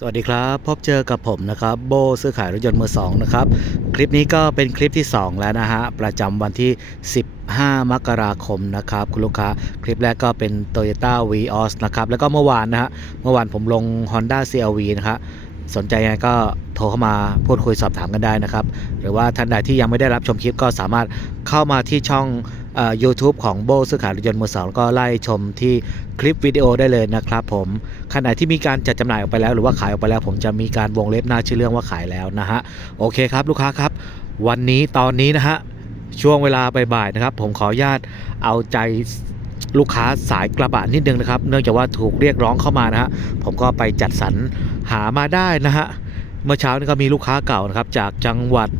สวัสดีครับพบเจอกับผมนะครับโบซื้อขายรถยนต์มือสองนะครับคลิปนี้ก็เป็นคลิปที่ 2 แล้วนะฮะประจำวันที่ 15 มกราคมนะครับคุณลูกค้าคลิปแรกก็เป็น Toyota Vios นะครับแล้วก็เมื่อวานนะฮะเมื่อวานผมลง Honda CRV นะครับ สนใจยังไงก็โทรเข้ามาพูดคุยสอบถามกันได้นะครับ หรือว่าท่านใดที่ยังไม่ได้รับชมคลิปก็สามารถเข้ามาที่ช่องเอ่อ YouTube ของโบซื้อขายรถยนต์มือสองแล้วก็ไล่ชมที่คลิปวิดีโอได้เลยนะครับผมขณะที่มีการจัดจำหน่ายออกไปแล้ว หรือว่าขายออกไปแล้ว ผมจะมีการวงเล็บหน้าชื่อเรื่องว่าขายแล้วนะฮะโอเคครับลูกค้าครับ วันนี้ตอนนี้นะฮะช่วงเวลาบ่ายๆนะครับ ผมขออนุญาตเอาใจ ลูกค้าสายกระบะนิดนึงนะครับ เนื่องจากว่าถูกเรียกร้องเข้ามานะฮะผมก็ไปจัดสรรหามาได้นะฮะเมื่อเช้านี้ก็มีลูกค้าเก่านะครับ จากจังหวัด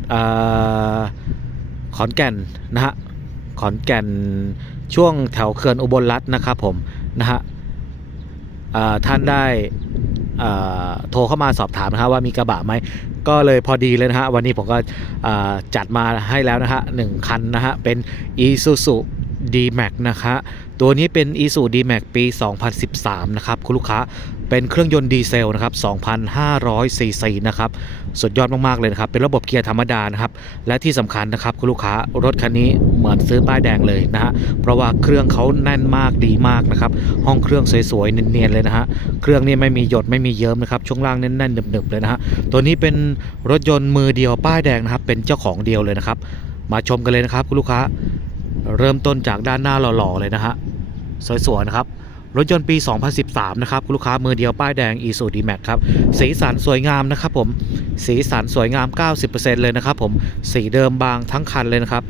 ขอนแก่นนะฮะขอนแก่นช่วงแถวเขื่อนอุบลรัตน์นะครับผมนะฮะท่านได้โทรเข้ามาสอบถามนะฮะว่ามีกระบะไหมก็เลยพอดีเลยนะฮะวันนี้ผมก็จัดมาให้แล้วนะฮะหนึ่งคันนะฮะเป็น Isuzu D-Max นะฮะตัวนี้เป็น Isuzu D-Max ปี 2013 นะครับ คุณลูกค้าเป็นเครื่องยนต์ดีเซลนะครับ2,500ซีซีนะครับ สุดยอดมาก ๆ เลยนะครับ เป็นระบบเกียร์ธรรมดานะครับ และที่สำคัญนะครับ คุณลูกค้ารถคันนี้เหมือนซื้อป้ายแดงเลยนะฮะ เพราะว่าเครื่องเขาแน่นมากดีมากนะครับ ห้องเครื่องสวย ๆ เนียน ๆ เลยนะฮะ เครื่องนี่ไม่มีหยดไม่มีเยิ้มนะครับ ช่วงล่างแน่นๆหนึบๆเลยนะฮะ ตัวนี้เป็นรถยนต์มือเดียวป้ายแดงนะครับ เป็นเจ้าของเดียวเลยนะครับ มาชมกันเลยนะครับคุณลูกค้า เริ่มต้นจากด้านหน้าหล่อๆเลยนะฮะสวยๆนะครับรถยนต์ปี 2013 นะครับคุณลูกค้ามือเดียวป้ายแดง e s u d m a x ครับ สีสันสวยงามนะครับผม สีสันสวยงาม 90%เลยนะครับผม สีเดิมบางทั้งคันเลยนะครับ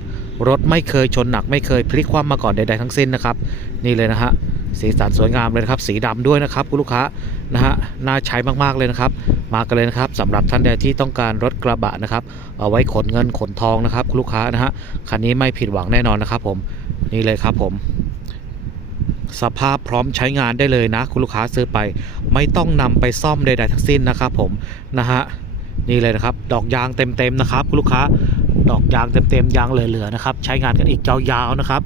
รถไม่เคยชนหนักไม่เคยพลิกคว่ำมาก่อนใดๆทั้งสิ้นนะครับ นี่เลยนะฮะ สีสันสวยงามเลยนะครับ สีดำด้วยนะครับคุณลูกค้านะฮะน่าใช้มากๆเลยนะครับ มากันเลยนะครับสำหรับท่านใดที่ต้องการรถกระบะนะครับ เอาไว้ขนเงินขนทองนะครับคุณลูกค้านะฮะคันนี้ไม่ผิดหวังแน่นอนนะครับ ผมนี่เลยครับผมสภาพพร้อมใช้งานได้เลยนะ คุณลูกค้าซื้อไป ไม่ต้องนำไปซ่อมใดๆทั้งสิ้นนะครับ ผมนะฮะนี่เลยนะครับ ดอกยางเต็มๆนะครับ คุณลูกค้า ดอกยางเต็มๆยางเหลือๆนะครับ ใช้งานกันอีกยาวๆนะครับ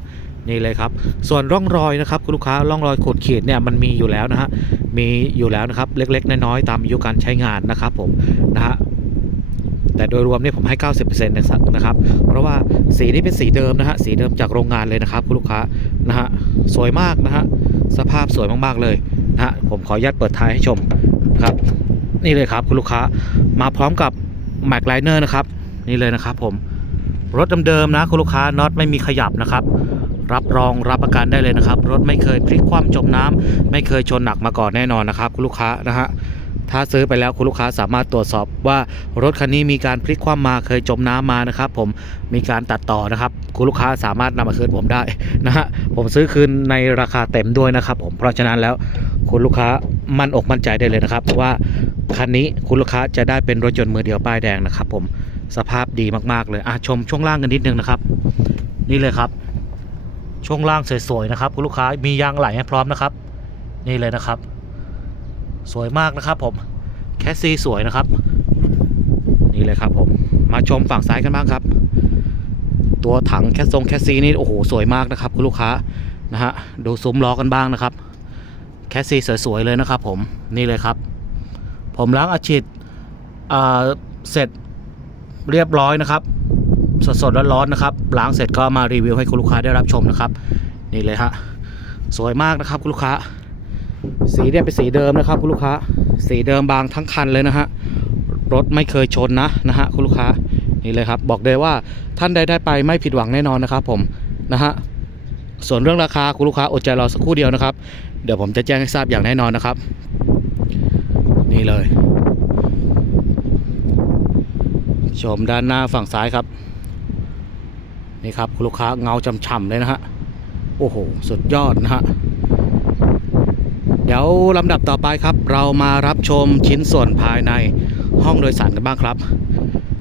นี่เลยครับ ส่วนร่องรอยนะครับคุณลูกค้าร่องรอยขูดขีดเนี่ยมันมีอยู่แล้วนะฮะมีอยู่แล้วนะครับเล็ก ๆ น้อยๆตามอายุการใช้งานนะครับผมนะฮะแต่โดยรวมเนี่ยผมให้ 90%นะครับ เพราะว่าสีนี้เป็นสีเดิมนะฮะ สีเดิมจากโรงงานเลยนะครับคุณลูกค้านะฮะ สวยมากนะฮะ สภาพสวยมากๆเลยนะฮะ ผมขออนุญาตเปิดท้ายให้ชมนะครับ นี่เลยครับคุณลูกค้า มาพร้อมกับแม็กไลเนอร์นะครับ นี่เลยนะครับผม รถเดิมๆนะคุณลูกค้าน็อตไม่มีขยับนะครับ รับรองรับประกันได้เลยนะครับ รถไม่เคยพลิกคว่ำจมน้ำไม่เคยชนหนักมาก่อนแน่นอนนะครับคุณลูกค้านะฮะถ้าซื้อไปแล้วคุณลูกค้าสามารถตรวจสอบว่ารถคันนี้มีการพลิกคว่ำมาเคยจมน้ำมานะครับ ผมมีการตัดต่อนะครับ คุณลูกค้าสามารถนำมาคืนผมได้นะฮะผมซื้อคืนในราคาเต็มด้วยนะครับ ผมเพราะฉะนั้นแล้วคุณลูกค้ามั่นอกมั่นใจได้เลยนะครับ ว่าคันนี้คุณลูกค้าจะได้เป็นรถยนต์มือเดียวป้ายแดงนะครับ ผมสภาพดีมากๆเลยอะชมช่วงล่างกันนิดนึงนะครับ นี่เลยครับ ช่วงล่างสวยๆนะครับคุณลูกค้ามียางไหลให้พร้อมนะครับ นี่เลยนะครับ สวยมากนะครับผมแคสซีสวยนะครับ นี่เลยครับผมมาชมฝั่งซ้ายกันบ้างครับ ตัวถังแคสซงแคสซีนี่โอ้โหสวยมากนะครับคุณลูกค้านะฮะดูซุ้มล้อกันบ้างนะครับ แคสซีสวยๆเลยนะครับ ผมนี่เลยครับ ผมล้างอาชีพอ่าเสร็จเรียบร้อยนะครับ สดๆร้อนๆนะครับล้างเสร็จก็มารีวิวให้คุณลูกค้าได้รับชมนะครับ นี่เลยฮะสวยมากนะครับคุณลูกค้า สีเนี่ยเป็นสีเดิมนะครับคุณลูกค้า สีเดิมบางทั้งคันเลยนะฮะรถไม่เคยชนนะนะฮะคุณลูกค้านี่เลยครับบอกเลยว่าท่านใดได้ไปไม่ผิดหวังแน่นอนนะครับ ผมนะฮะส่วนเรื่องราคาคุณลูกค้าอดใจรอสักครู่เดียวนะครับ เดี๋ยวผมจะแจ้งให้ทราบอย่างแน่นอนนะครับ นี่เลย ชมด้านหน้าฝั่งซ้ายครับ นี่ครับคุณลูกค้าเงาฉ่ำๆเลยนะฮะโอ้โหสุดยอดนะฮะเดี๋ยวลำดับต่อไปครับ เรามารับชมชิ้นส่วนภายในห้องโดยสารกันบ้างครับ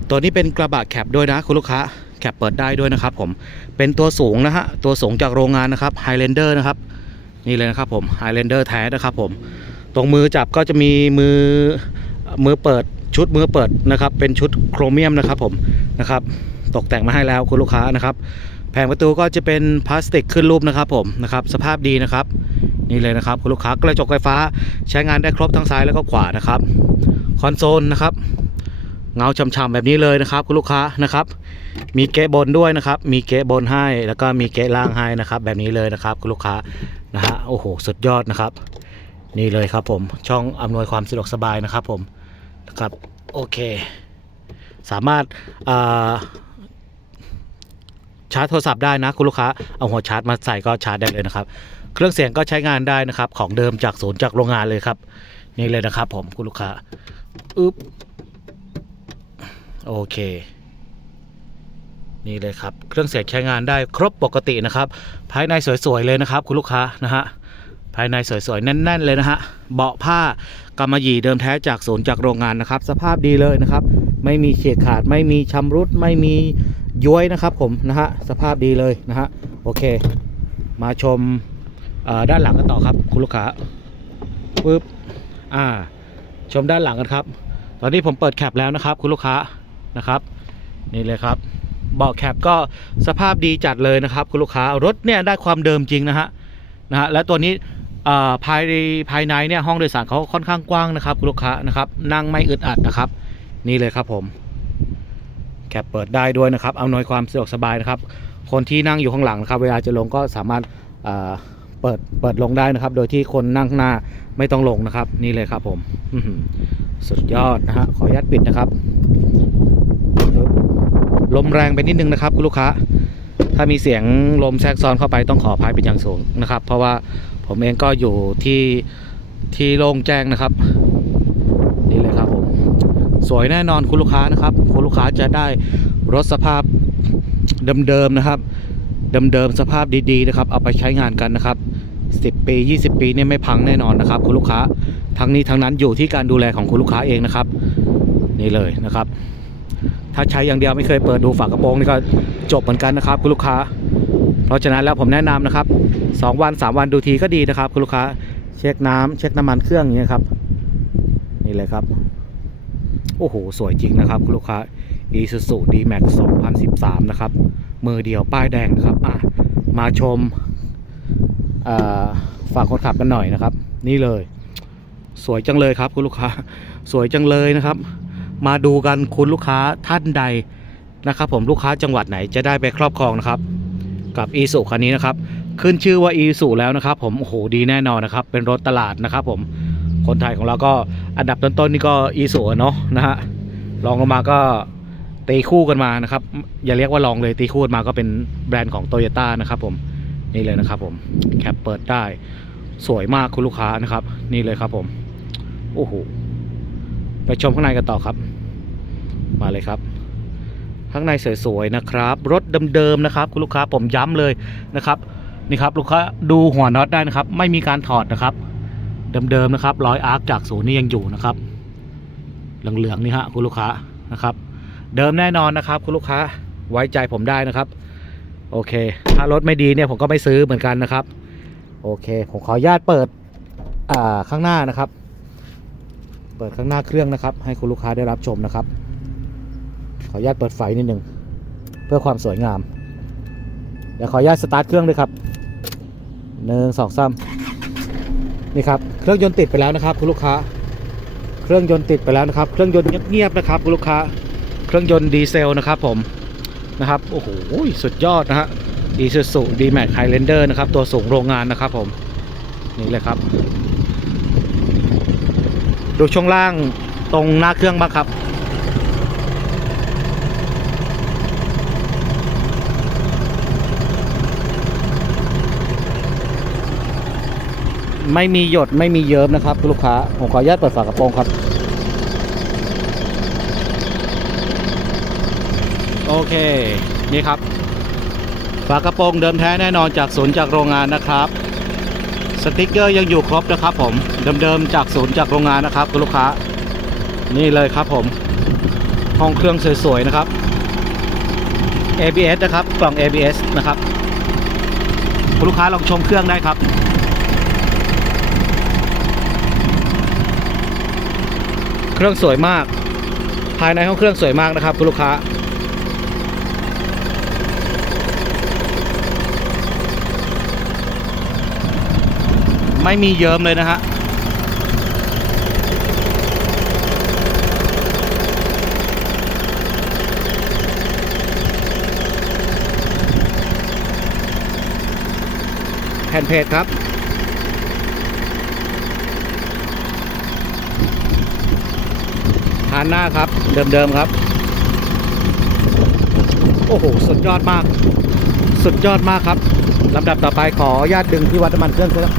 ตัวนี้เป็นกระบะแคปด้วยนะคุณลูกค้าแคปเปิดได้ด้วยนะครับผมเป็นตัวสูงนะฮะตัวสูงจากโรงงานนะครับ Highlander นะครับนี่เลยนะครับผม Highlander แท้นะครับผมตรงมือจับก็จะมีมือมือเปิดชุดมือเปิดนะครับ เป็นชุดโครเมียมนะครับผมนะครับ ตกแต่งมาให้แล้วคุณลูกค้านะครับ แผงประตูก็จะเป็นพลาสติกขึ้นรูปนะครับผมนะครับสภาพดีนะครับ นี่เลยนะครับคุณลูกค้ากระจกไฟฟ้าใช้งานได้ครบทั้งซ้ายแล้วก็ขวานะครับคอนโซลนะครับเงาฉ่ำๆแบบนี้เลยนะครับ คุณลูกค้านะครับ มีเกะบนด้วยนะครับ มีเกะบนให้แล้วก็มีเกะล่างให้นะครับ แบบนี้เลยนะครับ คุณลูกค้านะฮะโอ้โหสุดยอดนะครับ นี่เลยครับผมช่องอำนวยความสะดวกสบายนะครับผมนะครับโอเค สามารถอ่า ชาร์จโทรศัพท์ได้นะคุณลูกค้าเอาหัวชาร์จมาใส่ก็ชาร์จได้เลยนะครับ เครื่องเสียงก็ใช้งานได้นะครับ ของเดิมจากศูนย์จากโรงงานเลยครับ นี่เลยนะครับ ผมคุณลูกค้าอึ๊บโอเค นี่เลยครับ เครื่องเสียงใช้งานได้ครบปกตินะครับ ภายในสวยๆเลยนะครับ คุณลูกค้านะฮะภายในสวยๆแน่น ๆ เลยนะฮะ เบาะผ้ากำมะหยี่เดิมแท้จากศูนย์จากโรงงานนะครับ สภาพดีเลยนะครับ ไม่มีเฉียดขาด ไม่มีชำรุด ไม่มี ย้วยนะครับผมนะฮะสภาพดีเลยนะฮะโอเค มาชมด้านหลังกันต่อครับ คุณลูกค้าปึ๊บอ่า ชมด้านหลังกันครับ ตอนนี้ผมเปิดแคปแล้วนะครับ คุณลูกค้านะครับ นี่เลยครับเบาะแคปก็สภาพดีจัดเลยนะครับ คุณลูกค้ารถเนี่ยได้ความเดิมจริงนะฮะนะฮะและตัวนี้อ่อภายในภายในเนี่ยห้องโดยสารเขาค่อนข้างกว้างนะครับ คุณลูกค้านะครับนั่งไม่อึดอัดนะครับ นี่เลยครับผม แคปเปิดได้ด้วยนะครับอำนวยความสะดวกสบายนะครับ คนที่นั่งอยู่ข้างหลังนะครับ เวลาจะลงก็สามารถเปิดเปิดลงได้นะครับ โดยที่คนนั่งหน้าไม่ต้องลงนะครับ นี่เลยครับผมสุดยอดนะฮะขออนุญาตปิดนะครับ ลมแรงไปนิดนึงนะครับคุณลูกค้า ถ้ามีเสียงลมแทรกซ้อนเข้าไปต้องขออภัยเป็นอย่างสูงนะครับ เพราะว่าผมเองก็อยู่ที่ที่โล่งแจ้งนะครับ นี่เลยครับผม สวยแน่นอนคุณลูกค้านะครับ คุณลูกค้าจะได้รถสภาพเดิมๆนะครับเดิมๆสภาพดีๆนะครับ เอาไปใช้งานกันนะครับ10 ปี 20 ปีเนี่ยไม่พังแน่นอนนะครับ คุณลูกค้าทั้งนี้ทั้งนั้นอยู่ที่การดูแลของคุณลูกค้าเองนะครับ นี่เลยนะครับ ถ้าใช้อย่างเดียวไม่เคยเปิดดูฝากระโปรงนี่ก็จบเหมือนกันนะครับ คุณลูกค้า เพราะฉะนั้นแล้วผมแนะนำนะครับ 2 วัน 3 วันดูทีก็ดีนะครับ คุณลูกค้าเช็คน้ำเช็คน้ำมันเครื่องอย่างเงี้ยครับ นี่เลยครับ โอ้โห สวยจริงนะครับคุณลูกค้า Isuzu D-Max 2013 นะครับ มือเดียวป้ายแดงนะครับอะมาชมอ่าฝั่งคนขับกันหน่อยนะครับ นี่เลย สวยจังเลยครับคุณลูกค้า สวยจังเลยนะครับ มาดูกันคุณลูกค้าท่านใดนะครับ ผมลูกค้าจังหวัดไหนจะได้ไปครอบครองนะครับ กับอีสุคันนี้นะครับ ขึ้นชื่อว่าอีสุแล้วนะครับ ผมโอ้โหดีแน่นอนนะครับ เป็นรถตลาดนะครับ ผม คนไทยของเราก็อันดับต้นๆนี่ก็อีสุเนาะนะฮะรองลงมาก็ตีคู่กันมานะครับ อย่าเรียกว่าลองเลยตีคู่กันมาก็เป็นแบรนด์ของโตโยต้านะครับผมนี่เลยนะครับผมแคปเปิดได้สวยมากคุณลูกค้านะครับ นี่เลยครับผมโอ้โหไปชมข้างในกันต่อครับ มาเลยครับข้างในสวยๆนะครับ รถเดิมๆนะครับ คุณลูกค้าผมย้ำเลยนะครับนี่ครับลูกค้าดูหัวน็อตได้นะครับ ไม่มีการถอดนะครับ เดิมๆนะครับร้อยอาร์คจากศูนย์นี่ยังอยู่นะครับ เหลืองๆนี่ฮะคุณลูกค้านะครับ เดิมแน่นอนนะครับ คุณลูกค้าไว้ใจผมได้นะครับ โอเค ถ้ารถไม่ดีเนี่ยผมก็ไม่ซื้อเหมือนกันนะครับ โอเค ผมขออนุญาตเปิดอ่าข้างหน้านะครับ เปิดข้างหน้าเครื่องนะครับ ให้คุณลูกค้าได้รับชมนะครับ ขออนุญาตเปิดไฟนิดนึงเพื่อความสวยงามเดี๋ยวขออนุญาตสตาร์ทเครื่องด้วยครับหนึ่งสองสาม นี่ครับเครื่องยนต์ติดไปแล้วนะครับคุณลูกค้า เครื่องยนต์ติดไปแล้วนะครับ เครื่องยนต์เงียบๆนะครับคุณลูกค้า เครื่องยนต์ดีเซลนะครับผมนะครับโอ้โหสุดยอดนะฮะ Isuzu D-Max Highlander นะครับตัวสูงโรงงานนะครับผมนี่เลยครับ ดูช่วงล่างตรงหน้าเครื่องบ้างครับ ไม่มีหยดไม่มีเยิ้มนะครับคุณลูกค้าผมขออนุญาตเปิดฝากระโปรงครับ โอเค นี่ครับ ฝากระโปรงเดิมแท้แน่นอนจากศูนย์จากโรงงานนะครับ สติกเกอร์ยังอยู่ครบนะครับ ผมเดิมๆจากศูนย์จากโรงงานนะครับคุณลูกค้า นี่เลยครับผม ห้องเครื่องสวยๆนะครับ ABS นะครับกล่อง ABS นะครับคุณลูกค้าลองชมเครื่องได้ครับ เครื่องสวยมาก ภายในห้องเครื่องสวยมากนะครับคุณลูกค้าไม่มีเยิ้มเลยนะฮะแผ่นเพจครับานหน้าครับ เดิมๆครับ โอ้โห สุดยอดมาก สุดยอดมากครับลำดับต่อไปขอญาตดึงที่วัดน้ำมันเครื่องเครื่อง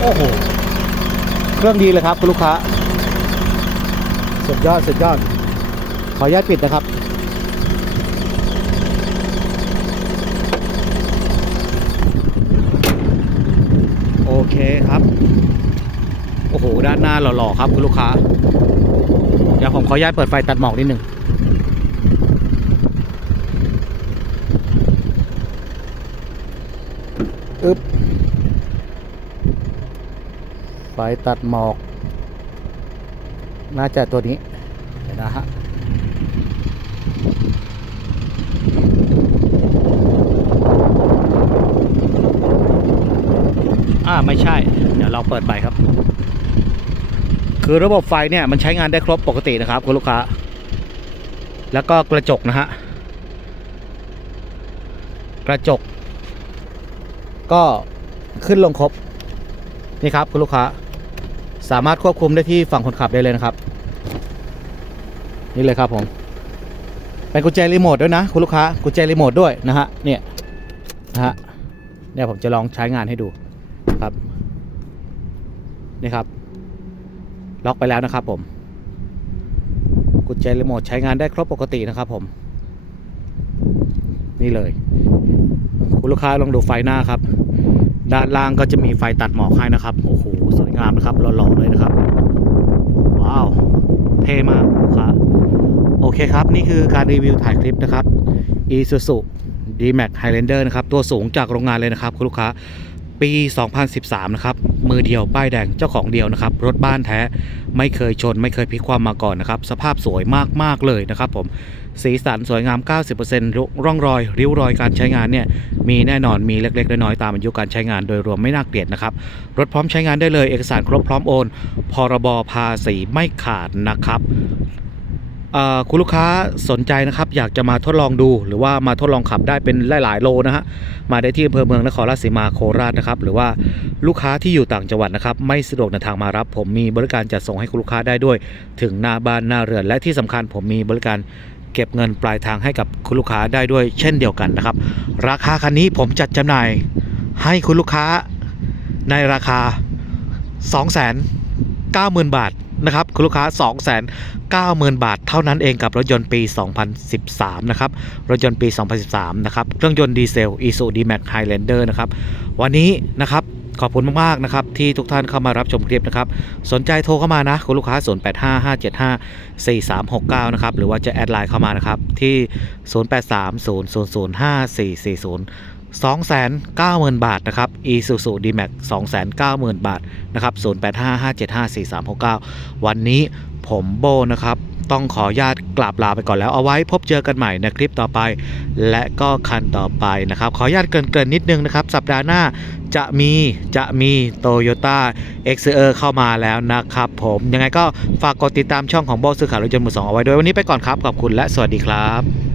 โอ้โห เครื่องดีเลยครับคุณลูกค้า สุดยอด สุดยอด ขออนุญาตปิดนะครับ โอเคครับ โอ้โหล่อๆครับคุณลูกค้า เดี๋ยวผมขออนุญาตเปิดไฟตัดหมอกนิดหนึ่งอึ๊บไฟตัดหมอก น่าจะตัวนี้เดี๋ยวนะฮะอ่าไม่ใช่ เดี๋ยวเราเปิดไปครับ คือระบบไฟเนี่ยมันใช้งานได้ครบปกตินะครับคุณลูกค้า แล้วก็กระจกนะฮะ กระจก ก็ขึ้นลงครบ นี่ครับคุณลูกค้า สามารถควบคุมได้ที่ฝั่งคนขับได้เลยนะครับ นี่เลยครับผม เป็นกุญแจรีโมทด้วยนะคุณลูกค้า กุญแจรีโมทด้วยนะฮะ เนี่ยนะฮะ เนี่ยผมจะลองใช้งานให้ดูครับ นี่ครับ ล็อกไปแล้วนะครับผม กุญแจรีโมทใช้งานได้ครบปกตินะครับผม นี่เลย คุณลูกค้าลองดูไฟหน้าครับ ด้านล่างก็จะมีไฟตัดหมอกให้นะครับ โอ้โห สวยงามนะครับหล่อๆเลยนะครับ ว้าว เท่มากคุณลูกค้า โอเคครับ นี่คือการรีวิวถ่ายคลิปนะครับ Isuzu D-Max Highlander นะครับ ตัวสูงจากโรงงานเลยนะครับ คุณลูกค้า ปี 2013 นะครับ มือเดียวป้ายแดงเจ้าของเดียวนะครับ รถบ้านแท้ไม่เคยชน ไม่เคยพลิกความมาก่อนนะครับ สภาพสวยมากๆเลยนะครับผมสีสันสวยงาม 90%รุร่องรอย ริ้วรอยการใช้งานเนี่ยมีแน่นอนมีเล็ก ๆ น้อยๆตามอายุการใช้งานโดยรวมไม่น่าเกลียดนะครับ รถพร้อมใช้งานได้เลย เอกสารครบพร้อมโอน พรบภาษีไม่ขาดนะครับ คุณลูกค้าสนใจนะครับ อยากจะมาทดลองดู หรือว่ามาทดลองขับได้เป็นหลาย ๆ โลนะฮะมาได้ที่อำเภอเมืองนครราชสีมาโคราชนะครับ หรือว่าลูกค้าที่อยู่ต่างจังหวัดนะครับ ไม่สะดวกเดินทางมารับ ผมมีบริการจัดส่งให้คุณลูกค้าได้ด้วย ถึงหน้าบ้านหน้าเรือน และที่สำคัญผมมีบริการเก็บเงินปลายทางให้กับคุณลูกค้าได้ด้วย เช่นเดียวกันนะครับ ราคาคันนี้ผมจัดจำหน่ายให้คุณลูกค้าในราคา 290,000 บาท นะครับคุณลูกค้า 290,000 บาทเท่านั้นเองกับรถยนต์ปี 2013 นะครับ รถยนต์ปี 2013 นะครับ เครื่องยนต์ดีเซล Isuzu D-Max Highlander นะครับ วันนี้นะครับขอบคุณมาก ๆ นะครับ ที่ทุกท่านเข้ามารับชมคลิปนะครับ สนใจโทรเข้ามานะ คุณลูกค้า 0855754369 นะครับ หรือว่าจะแอดไลน์เข้ามานะครับ ที่ 0830005440 290,000 บาทนะครับ Isuzu D-Max 290,000 บาทนะครับ0855754369 วันนี้ผมโบนะครับ ต้องขอญาตกราบลาไปก่อนแล้วเอาไว้พบเจอกันใหม่ในคลิปต่อไป และก็คันต่อไปนะครับ ขอญาตเกรินๆนิดนึงนะครับ สัปดาห์หน้าจะมีจะมี Toyota x r เข้ามาแล้วนะครับผมยังไงก็ฝากกดติดตามช่องของโบซื้อขายรถยนต์มือสองเอาไว้ด้วยวันนี้ไปก่อนครับขอบคุณและสวัสดีครับ